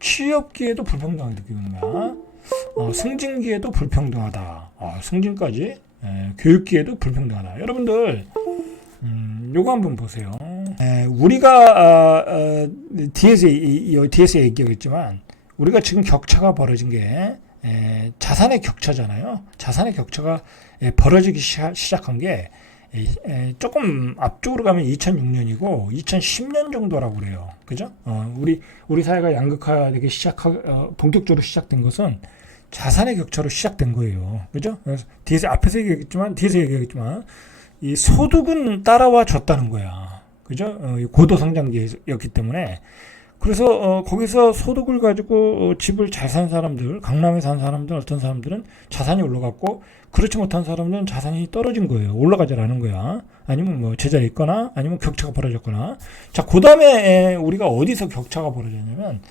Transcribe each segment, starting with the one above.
취업기회도 불평등하게 느끼고 있는 거야. 승진기회도 불평등하다. 승진까지. 교육기회도 불평등하다. 여러분들 요거 한번 보세요. 우리가 뒤에서 얘기하겠지만 우리가 지금 격차가 벌어진 게 자산의 격차잖아요. 자산의 격차가 벌어지기 시작한 게 조금 앞쪽으로 가면 2006년이고 2010년 정도라고 그래요. 그죠? 우리 사회가 양극화되기 본격적으로 시작된 것은 자산의 격차로 시작된 거예요. 그죠? 앞에서 얘기했지만 이 소득은 따라와 줬다는 거야. 그죠? 고도 성장기였기 때문에. 그래서 거기서 소득을 가지고 집을 잘 산 사람들, 강남에 산 사람들, 어떤 사람들은 자산이 올라갔고 그렇지 못한 사람들은 자산이 떨어진 거예요. 올라가지 않은 거야. 아니면 뭐 제자리에 있거나 아니면 격차가 벌어졌거나. 자, 그 다음에 우리가 어디서 격차가 벌어졌냐면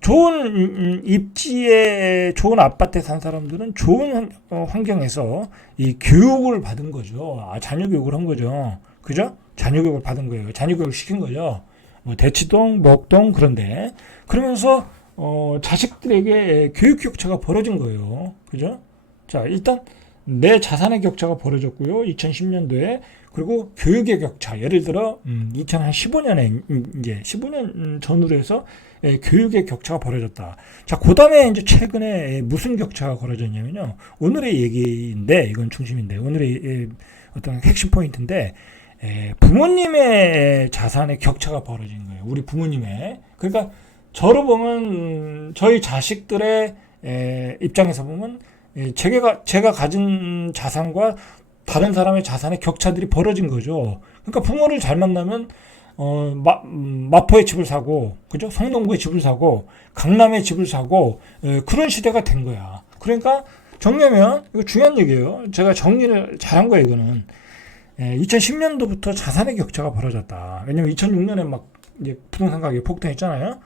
좋은 입지에 좋은 아파트에 산 사람들은 좋은 환경에서 이 교육을 받은 거죠. 자녀 교육을 한 거죠. 그죠? 자녀 교육을 받은 거예요. 자녀 교육을 시킨 거죠. 뭐 대치동, 목동 그런데 그러면서 자식들에게 교육 격차가 벌어진 거예요. 그죠? 자, 일단 내 자산의 격차가 벌어졌고요. 2010년도에 그리고 교육의 격차. 예를 들어 2015년에 이제 15년 전후로 해서 교육의 격차가 벌어졌다. 자, 그다음에 이제 최근에 무슨 격차가 벌어졌냐면요. 오늘의 얘기인데 이건 중심인데 오늘의 어떤 핵심 포인트인데 부모님의 자산의 격차가 벌어진 거예요. 우리 부모님의. 그러니까 저로 보면 저희 자식들의 입장에서 보면 제가 가진 자산과 다른 사람의 자산의 격차들이 벌어진 거죠. 그러니까 부모를 잘 만나면 마포에 집을 사고, 그죠? 성동구에 집을 사고, 강남에 집을 사고, 그런 시대가 된 거야. 그러니까 정리하면 이거 중요한 얘기예요. 제가 정리를 잘한 거예요. 이거는 2010년도부터 자산의 격차가 벌어졌다. 왜냐면 2006년에 막 이제 부동산 가격이 폭등했잖아요.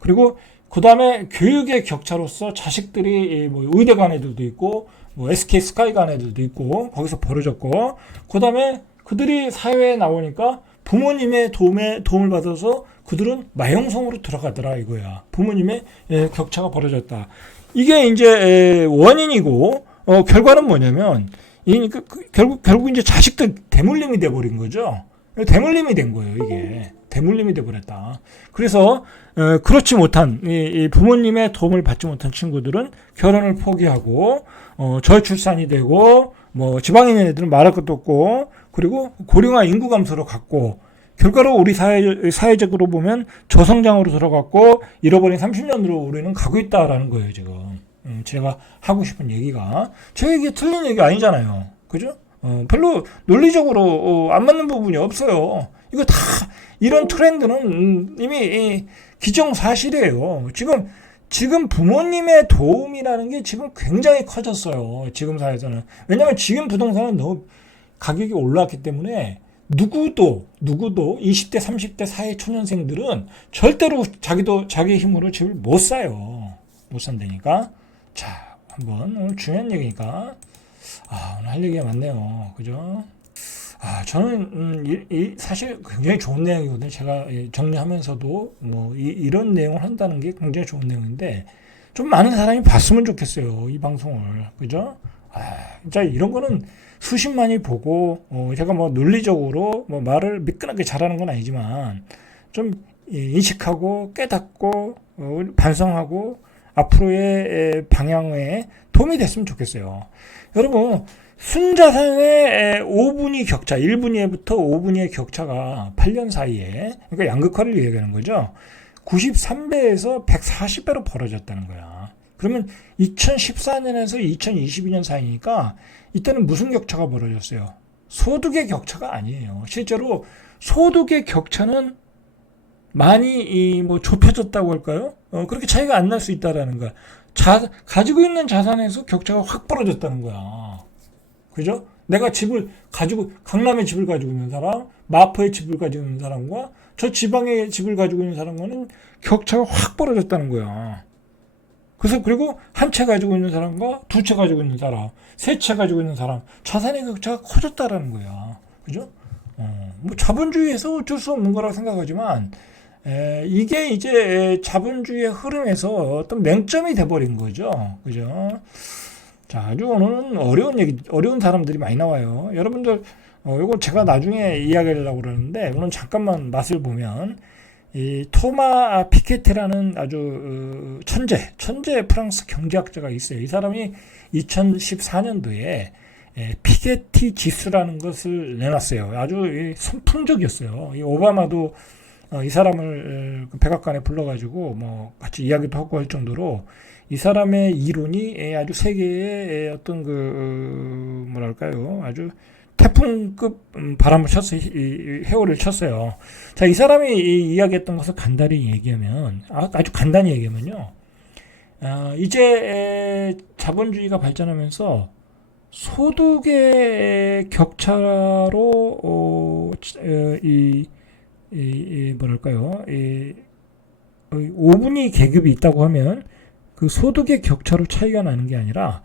그리고 그 다음에 교육의 격차로서 자식들이 뭐 의대 간 애들도 있고, 뭐 SK 스카이 간 애들도 있고, 거기서 벌어졌고, 그 다음에 그들이 사회에 나오니까 부모님의 도움을 받아서 그들은 마형성으로 들어가더라 이거야. 부모님의 격차가 벌어졌다. 이게 이제 원인이고, 결과는 뭐냐면, 결국 이제 자식들 대물림이 돼버린 거죠. 대물림이 된 거예요, 이게. 대물림이 돼버렸다. 그래서, 그렇지 못한, 이 부모님의 도움을 받지 못한 친구들은 결혼을 포기하고, 저출산이 되고, 뭐, 지방에 있는 애들은 말할 것도 없고, 그리고 고령화 인구 감소로 갔고, 결과로 우리 사회적으로 보면 저성장으로 들어갔고, 잃어버린 30년으로 우리는 가고 있다라는 거예요, 지금. 제가 하고 싶은 얘기가. 제 얘기 틀린 얘기 아니잖아요. 그죠? 별로 논리적으로 안 맞는 부분이 없어요. 이거 다, 이런 트렌드는 이미 기정사실이에요. 지금 부모님의 도움이라는 게 지금 굉장히 커졌어요. 지금 사회에서는. 왜냐면 지금 부동산은 너무 가격이 올라왔기 때문에 누구도 20대, 30대 사회 초년생들은 절대로 자기 힘으로 집을 못 사요. 못 산다니까. 자, 한번 오늘 중요한 얘기니까 오늘 할 얘기가 많네요. 그죠? 저는 사실 굉장히 좋은 내용이거든요. 제가 정리하면서도 뭐 이런 내용을 한다는 게 굉장히 좋은 내용인데 좀 많은 사람이 봤으면 좋겠어요. 이 방송을. 그죠? 진짜 이런 거는 수십만이 보고 제가 뭐 논리적으로 뭐 말을 미끈하게 잘하는 건 아니지만 좀 인식하고 깨닫고 반성하고 앞으로의 방향에 도움이 됐으면 좋겠어요. 여러분, 순자산의 5분위 격차, 1분위부터 5분위의 격차가 8년 사이에, 그러니까 양극화를 얘기하는 거죠. 93배에서 140배로 벌어졌다는 거야. 그러면 2014년에서 2022년 사이니까 이때는 무슨 격차가 벌어졌어요? 소득의 격차가 아니에요. 실제로 소득의 격차는 많이 뭐 좁혀졌다고 할까요? 그렇게 차이가 안 날 수 있다라는 거야. 가지고 있는 자산에서 격차가 확 벌어졌다는 거야. 그죠? 내가 강남에 집을 가지고 있는 사람, 마포에 집을 가지고 있는 사람과 저 지방에 집을 가지고 있는 사람과는 격차가 확 벌어졌다는 거야. 그리고 한 채 가지고 있는 사람과 두 채 가지고 있는 사람, 세 채 가지고 있는 사람, 자산의 격차가 커졌다라는 거야. 그죠? 뭐 자본주의에서 어쩔 수 없는 거라고 생각하지만, 이게 이제 자본주의의 흐름에서 어떤 맹점이 돼버린 거죠. 그죠? 자, 아주 오늘은 어려운 사람들이 많이 나와요. 여러분들, 요거 제가 나중에 이야기하려고 그러는데, 오늘 잠깐만 맛을 보면, 이 토마 피케테라는 아주 천재 프랑스 경제학자가 있어요. 이 사람이 2014년도에 피게티 지수라는 것을 내놨어요. 아주 선풍적이었어요. 이 오바마도 이 사람을 백악관에 불러가지고 뭐 같이 이야기도 하고 할 정도로 이 사람의 이론이 아주 세계의 어떤 뭐랄까요, 아주 태풍급 바람을 쳤어요. 해오를 쳤어요. 자, 이 사람이 이야기했던 것을 간단히 얘기하면, 아주 간단히 얘기하면요, 이제 자본주의가 발전하면서 소득의 격차로 뭐랄까요, 5분위 계급이 있다고 하면 그 소득의 격차로 차이가 나는 게 아니라,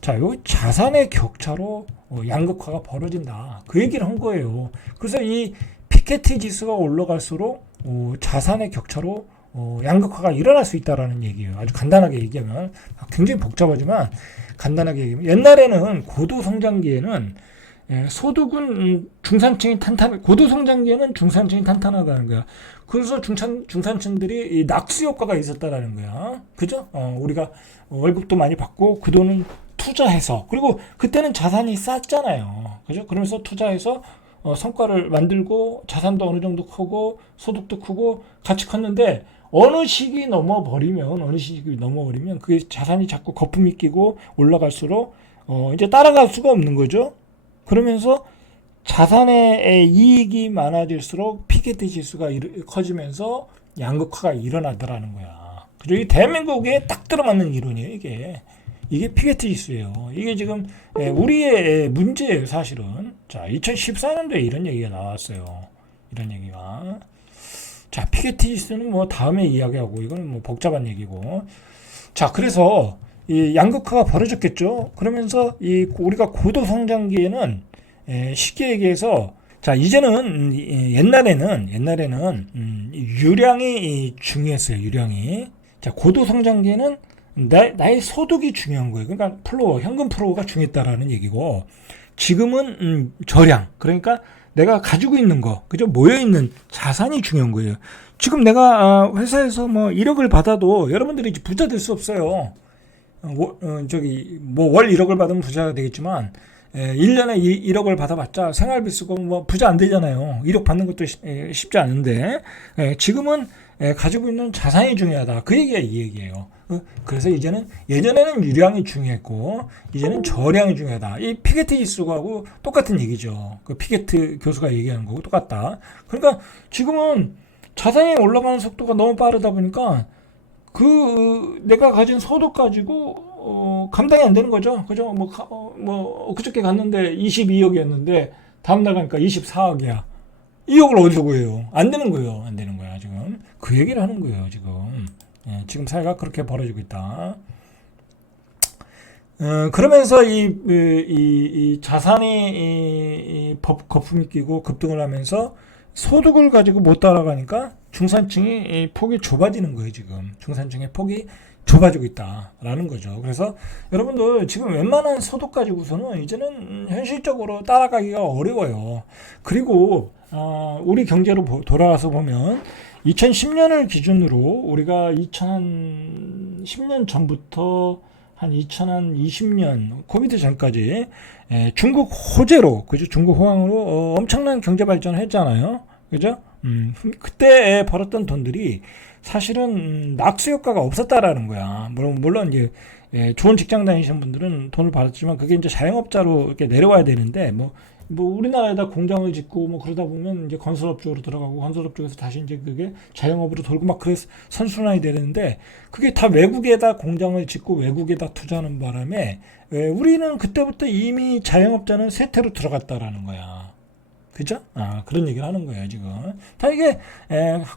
자, 요 자산의 격차로 양극화가 벌어진다. 그 얘기를 한 거예요. 그래서 이 피케티 지수가 올라갈수록 자산의 격차로 양극화가 일어날 수 있다라는 얘기예요. 아주 간단하게 얘기하면, 굉장히 복잡하지만 간단하게 얘기하면, 옛날에는 고도성장기에는 소득은 고도성장기에는 중산층이 탄탄하다는 거야. 그래서 중산층들이 이 낙수 효과가 있었다라는 거야. 그죠? 우리가 월급도 많이 받고 그 돈은 투자해서, 그리고 그때는 자산이 쌌잖아요. 그죠? 그러면서 투자해서 성과를 만들고 자산도 어느 정도 크고 소득도 크고 같이 컸는데, 어느 시기 넘어버리면 그 자산이 자꾸 거품이 끼고 올라갈수록 이제 따라갈 수가 없는 거죠. 그러면서 자산의 이익이 많아질수록 피게티 지수가 커지면서 양극화가 일어나더라는 거야. 그죠? 이 대한민국에 딱 들어맞는 이론이에요, 이게 피게티 지수예요. 이게 지금 우리의 문제예요, 사실은. 자, 2014년도에 이런 얘기가 나왔어요. 이런 얘기가. 자, 피게티 지수는 뭐 다음에 이야기하고, 이거는 뭐 복잡한 얘기고. 자, 그래서 이 양극화가 벌어졌겠죠. 그러면서 우리가 고도 성장기에는 쉽게 얘기해서, 자, 이제는 옛날에는 유량이 중요했어요. 유량이. 자, 고도 성장기에는 나의 소득이 중요한 거예요. 그러니까 현금 플로우가 중요했다라는 얘기고, 지금은 저량, 그러니까 내가 가지고 있는 거, 그죠? 모여있는 자산이 중요한 거예요. 지금 내가 회사에서 뭐 1억을 받아도 여러분들이 부자 될 수 없어요. 월 1억을 받으면 부자가 되겠지만, 1년에 1억을 받아봤자 생활비 쓰고 뭐 부자 안 되잖아요. 1억 받는 것도 쉽지 않은데, 지금은 가지고 있는 자산이 중요하다. 그 얘기가 이 얘기예요. 그래서 예전에는 유량이 중요했고, 이제는 저량이 중요하다. 이 피게티 지수하고 똑같은 얘기죠. 그 피게트 교수가 얘기하는 거고 똑같다. 그러니까 지금은 자산이 올라가는 속도가 너무 빠르다 보니까 내가 가진 소득 가지고 감당이 안 되는 거죠. 그죠? 그저께 갔는데 22억이었는데 다음날 가니까 24억이야. 2억을 어디서 구해요? 안 되는 거예요. 안 되는 거야, 지금. 그 얘기를 하는 거예요, 지금. 지금 사회가 그렇게 벌어지고 있다. 그러면서 이 자산이 거품이 끼고 급등을 하면서 소득을 가지고 못 따라가니까 중산층이 폭이 좁아지는 거예요, 지금. 중산층의 폭이 좁아지고 있다라는 거죠. 그래서 여러분들 지금 웬만한 소득 가지고서는 이제는 현실적으로 따라가기가 어려워요. 그리고 우리 경제로 돌아와서 보면 2010년을 기준으로 우리가 2010년 전부터 한 2020년 코비드 전까지 중국 호재로, 그죠? 중국 호황으로 엄청난 경제 발전을 했잖아요. 그죠? 그때 벌었던 돈들이 사실은 낙수 효과가 없었다라는 거야. 물론 이제 좋은 직장 다니시는 분들은 돈을 받았지만 그게 이제 자영업자로 이렇게 내려와야 되는데, 뭐 우리나라에다 공장을 짓고 뭐 그러다 보면 이제 건설업 쪽으로 들어가고, 건설업 쪽에서 다시 이제 그게 자영업으로 돌고 막 그래서 선순환이 되는데, 그게 다 외국에다 공장을 짓고 외국에다 투자하는 바람에 우리는 그때부터 이미 자영업자는 쇠퇴로 들어갔다라는 거야. 그죠? 그런 얘기를 하는 거예요, 지금. 다 이게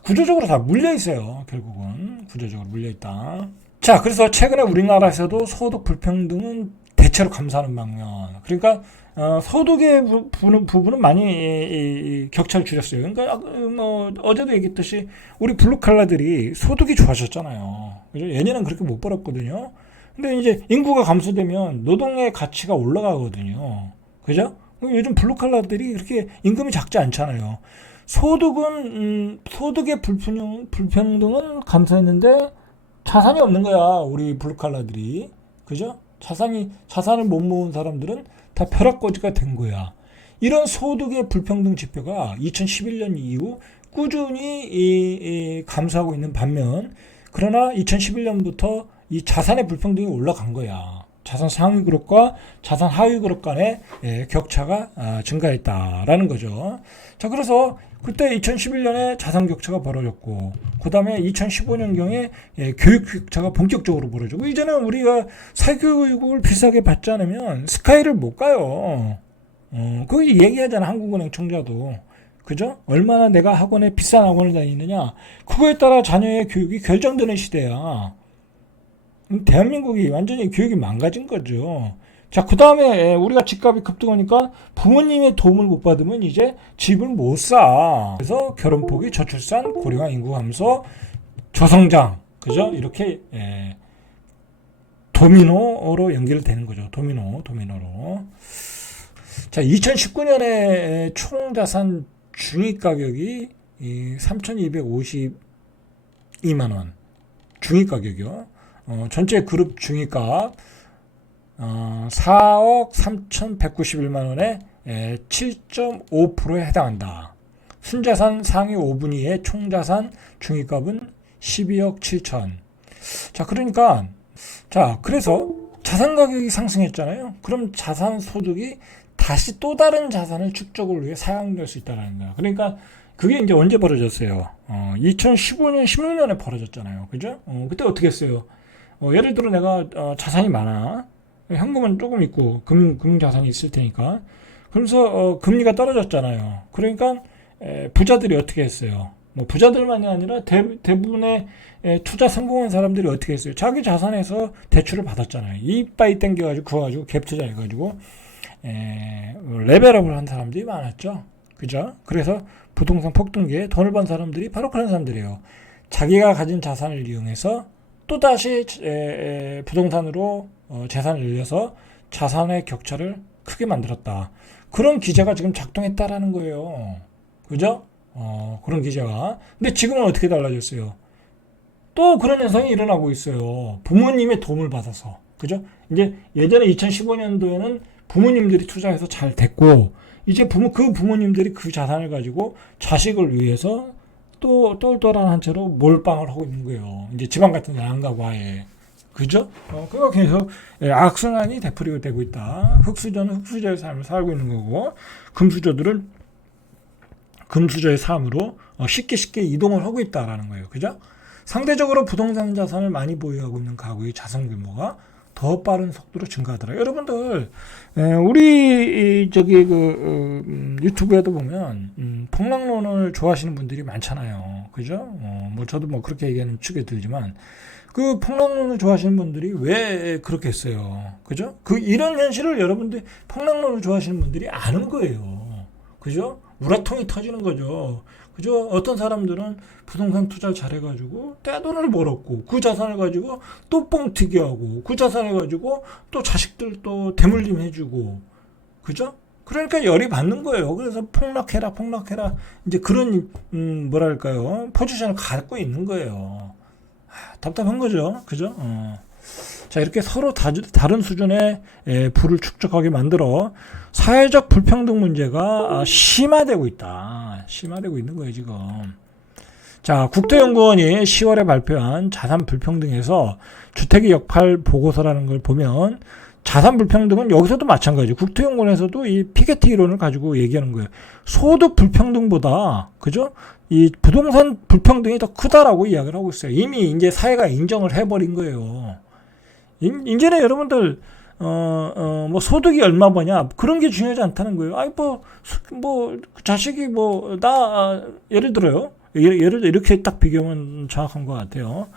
구조적으로 다 물려 있어요. 결국은 구조적으로 물려 있다. 자, 그래서 최근에 우리나라에서도 소득 불평등은 대체로 감사하는 방면. 그러니까 소득의 부분은 많이 격차를 줄였어요. 그러니까 뭐 어제도 얘기했듯이 우리 블루칼라들이 소득이 좋아졌잖아요. 그죠? 예전에는 그렇게 못 벌었거든요. 근데 이제 인구가 감소되면 노동의 가치가 올라가거든요. 그죠? 요즘 블루칼라들이 그렇게 임금이 작지 않잖아요. 소득의 불평등은 감소했는데 자산이 없는 거야, 우리 블루칼라들이. 그죠? 자산을 못 모은 사람들은 다 벼락거지가 된 거야. 이런 소득의 불평등 지표가 2011년 이후 꾸준히 감소하고 있는 반면, 그러나 2011년부터 이 자산의 불평등이 올라간 거야. 자산 상위 그룹과 자산 하위 그룹 간의 격차가 증가했다라는 거죠. 자, 그래서 그때 2011년에 자산 격차가 벌어졌고, 그 다음에 2015년경에 교육 격차가 본격적으로 벌어지고, 이제는 우리가 사교육을 비싸게 받지 않으면 스카이를 못 가요. 그거 얘기하잖아, 한국은행 총재도. 그죠? 얼마나 내가 비싼 학원을 다니느냐, 그거에 따라 자녀의 교육이 결정되는 시대야. 대한민국이 완전히 교육이 망가진 거죠. 자, 그 다음에 우리가 집값이 급등하니까 부모님의 도움을 못 받으면 이제 집을 못 사. 그래서 결혼 포기, 저출산, 고령화 인구 감소, 저성장, 그죠? 이렇게 도미노로 연결되는 거죠. 도미노로. 자, 2019년에 총 자산 중위 가격이 3,252만 원. 중위 가격이요. 전체 그룹 중위값 4억 3,191만 원에 7.5%에 해당한다. 순자산 상위 5분위의 총자산 중위값은 12억 7천. 자, 그러니까 그래서 자산 가격이 상승했잖아요. 그럼 자산 소득이 다시 또 다른 자산을 축적을 위해 사용될 수 있다는 거야. 그러니까 그게 이제 언제 벌어졌어요? 2015년, 16년에 벌어졌잖아요. 그죠? 그때 어떻게 했어요? 예를 들어 내가 자산이 많아. 현금은 조금 있고 금융 자산이 있을 테니까. 그래서 금리가 떨어졌잖아요. 그러니까 부자들이 어떻게 했어요? 뭐 부자들만이 아니라 대부분의 투자 성공한 사람들이 어떻게 했어요? 자기 자산에서 대출을 받았잖아요. 이빠이 땡겨가지고 구워가지고 갭 투자해가지고 레벨업을 한 사람들이 많았죠. 그죠? 그래서 부동산 폭등기에 돈을 번 사람들이 바로 그런 사람들이에요. 자기가 가진 자산을 이용해서 또다시 부동산으로 재산을 늘려서 자산의 격차를 크게 만들었다. 그런 기제가 지금 작동했다라는 거예요. 그죠? 그런 기제가. 근데 지금은 어떻게 달라졌어요? 또 그런 현상이 일어나고 있어요. 부모님의 도움을 받아서. 그죠? 이제 예전에 2015년도에는 부모님들이 투자해서 잘 됐고, 이제 그 부모님들이 그 자산을 가지고 자식을 위해서 또 똘똘한 채로 몰빵을 하고 있는 거예요. 이제 지방 같은 데 안 가고 아예. 그죠? 그거 계속 악순환이 되풀이가 되고 있다. 흑수저는 흑수저의 삶을 살고 있는 거고, 금수저들은 금수저의 삶으로 쉽게 이동을 하고 있다라는 거예요. 그죠? 상대적으로 부동산 자산을 많이 보유하고 있는 가구의 자산 규모가 더 빠른 속도로 증가하더라. 여러분들, 우리 유튜브에도 보면 폭락론을 좋아하시는 분들이 많잖아요. 그죠? 뭐 저도 뭐 그렇게 얘기하는 축에 들지만, 그 폭락론을 좋아하시는 분들이 왜 그렇게 했어요? 그죠? 이런 현실을 여러분들 폭락론을 좋아하시는 분들이 아는 거예요. 그죠? 우라통이 터지는 거죠. 그죠? 어떤 사람들은 부동산 투자를 잘해가지고 떼돈을 벌었고, 그 자산을 가지고 또 뻥튀기 하고, 그 자산을 가지고 또 자식들 또 대물림 해주고, 그죠? 그러니까 열이 받는 거예요. 그래서 폭락해라 이제 그런 뭐랄까요, 포지션을 갖고 있는 거예요. 답답한 거죠. 그죠? 자, 이렇게 서로 다른 수준의 부를 축적하게 만들어 사회적 불평등 문제가 심화되고 있는 거예요, 지금. 자, 국토연구원이 10월에 발표한 자산 불평등에서 주택의 역할 보고서라는 걸 보면, 자산 불평등은 여기서도 마찬가지죠. 국토연구원에서도 이 피게티 이론을 가지고 얘기하는 거예요. 소득 불평등보다, 그죠? 이 부동산 불평등이 더 크다라고 이야기를 하고 있어요. 이미 이제 사회가 인정을 해버린 거예요. 이제는 여러분들, 뭐 소득이 얼마 버냐, 그런 게 중요하지 않다는 거예요. 자식이 예를 들어요. 예를 들어 이렇게 딱 비교하면 정확한 것 같아요.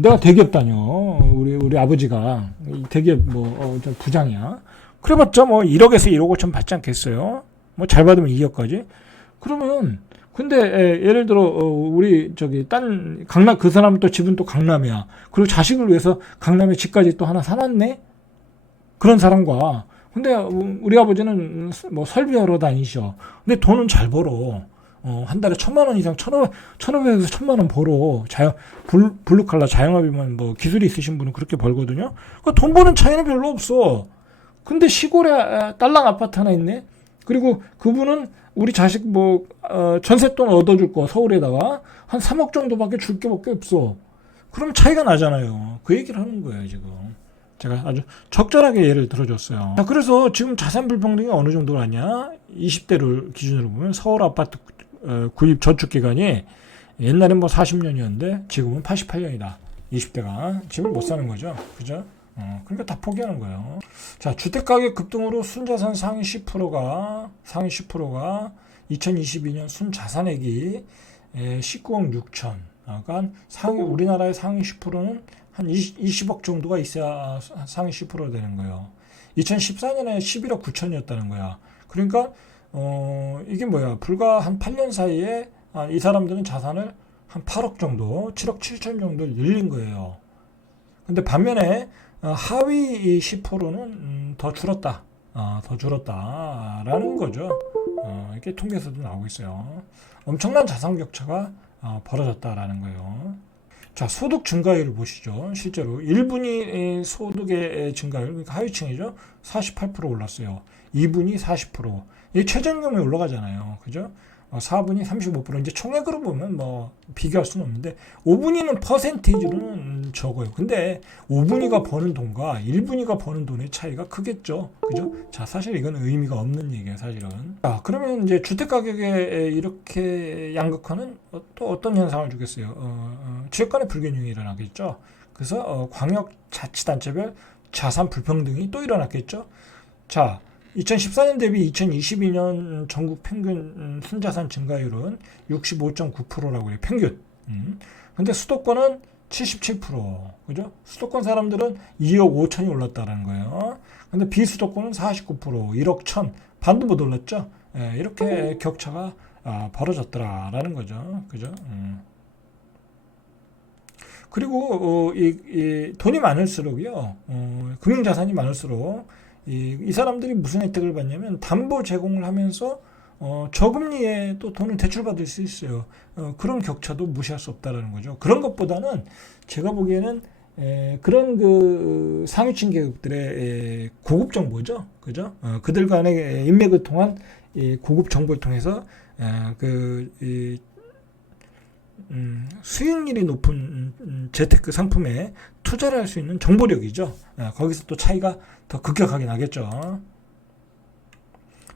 내가 대기업 다녀. 우리 우리 아버지가 되게 좀 부장이야. 그래봤자 1억에서 1억 5천 받지 않겠어요? 잘 받으면 2억까지. 그러면 근데 예를 들어 우리 강남, 그 사람은 또 집은 또 강남이야. 그리고 자식을 위해서 강남에 집까지 또 하나 사놨네. 그런 사람과 근데 우리 아버지는 설비하러 다니셔. 근데 돈은 잘 벌어. 한 달에 1,000만 원 이상, 1,500에서 1,000만 원 벌어. 블루칼라 자영업이면 기술이 있으신 분은 그렇게 벌거든요. 그러니까 돈 버는 차이는 별로 없어. 근데 시골에 딸랑 아파트 하나 있네. 그리고 그분은 우리 자식 전세돈 얻어줄 거 서울에다가 한 3억 정도밖에 줄 게밖에 없어. 그럼 차이가 나잖아요. 그 얘기를 하는 거예요, 지금. 제가 아주 적절하게 예를 들어줬어요. 자, 그래서 지금 자산 불평등이 어느 정도로 하냐? 20대를 기준으로 보면 서울 아파트 구입 저축 기간이 옛날엔 40년이었는데 지금은 88년이다. 20대가 집을 못 사는 거죠. 그죠? 그러니까 다 포기하는 거예요. 자, 주택가격 급등으로 순자산 상위 10%가 2022년 순자산액이 19억 6천. 그러니까 우리나라의 상위 10%는 한 20억 정도가 있어야 상위 10% 되는 거예요. 2014년에 11억 9천이었다는 거야. 그러니까 이게 불과 한 8년 사이에 이 사람들은 자산을 한 8억 정도, 7억 7천 정도를 늘린 거예요. 근데 반면에 하위 10%는 더 줄었다. 더 줄었다라는 거죠. 이렇게 통계에서도 나오고 있어요. 엄청난 자산 격차가 벌어졌다라는 거예요. 자, 소득 증가율을 보시죠. 실제로 1분위 소득의 증가율, 그러니까 하위층이죠. 48% 올랐어요. 2분위 40%. 이 최저임금이 올라가잖아요. 그죠? 4분위 35%. 이제 총액으로 보면 비교할 수는 없는데 5분위는 퍼센테이지로는 적어요. 근데 5분위가 버는 돈과 1분위가 버는 돈의 차이가 크겠죠. 그죠? 자, 사실 이건 의미가 없는 얘기예요, 사실은. 자, 그러면 이제 주택 가격에 이렇게 양극화는 또 어떤 현상을 주겠어요? 지역 간의 불균형이 일어나겠죠. 그래서 광역자치단체별 자산 불평등이 또 일어났겠죠. 자, 2014년 대비 2022년 전국 평균 순자산 증가율은 65.9%라고 해요. 평균. 근데 수도권은 77%. 그죠? 수도권 사람들은 2억 5천이 올랐다는 거예요. 근데 비수도권은 49%, 1억 1천. 반도 못 올랐죠? 이렇게 격차가 벌어졌더라라는 거죠. 그죠? 그리고 이 돈이 많을수록요. 금융자산이 많을수록 이 사람들이 무슨 혜택을 받냐면 담보 제공을 하면서 저금리에 또 돈을 대출받을 수 있어요. 그런 격차도 무시할 수 없다라는 거죠. 그런 것보다는 제가 보기에는 그런 그 상위층 계급들의 고급 정보죠. 그죠? 그들 간의 인맥을 통한 고급 정보를 통해서 수익률이 높은 재테크 상품에 투자를 할 수 있는 정보력이죠. 거기서 또 차이가 더 급격하게 나겠죠.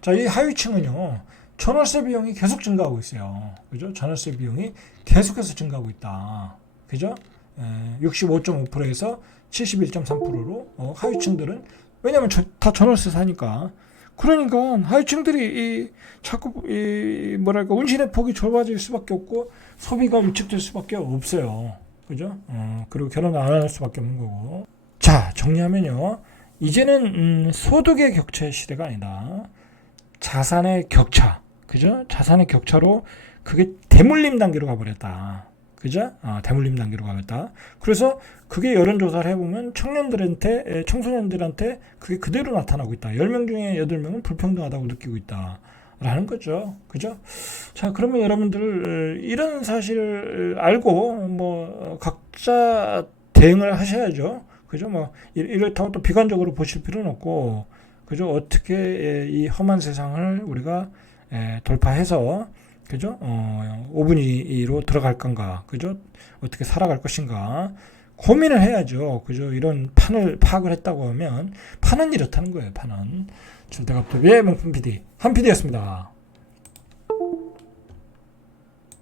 자, 이 하위층은요, 전월세 비용이 계속 증가하고 있어요. 그죠? 전월세 비용이 계속해서 증가하고 있다. 그죠? 65.5%에서 71.3%로 하위층들은 왜냐하면 다 전월세 사니까. 그러니까 하위층들이 자꾸 운신의 폭이 좁아질 수밖에 없고 소비가 위축될 수밖에 없어요. 그죠? 그리고 결혼을 안 할 수밖에 없는 거고. 자, 정리하면요. 이제는 소득의 격차의 시대가 아니다. 자산의 격차. 그죠? 자산의 격차로 그게 대물림 단계로 가버렸다. 그죠? 대물림 단계로 가버렸다. 그래서 그게 여론조사를 해보면 청소년들한테 그게 그대로 나타나고 있다. 10명 중에 8명은 불평등하다고 느끼고 있다. 라는 거죠. 그죠? 자, 그러면 여러분들 이런 사실을 알고 각자 대응을 하셔야죠. 그죠? 이렇다고 또 비관적으로 보실 필요는 없고, 그죠? 어떻게 이 험한 세상을 우리가 돌파해서, 그죠? 5분위로 들어갈 건가, 그죠? 어떻게 살아갈 것인가 고민을 해야죠. 그죠? 이런 판을 파악을 했다고 하면 판은 이렇다는 거예요. 판은. 절대값도비의 명품 PD 한 PD였습니다.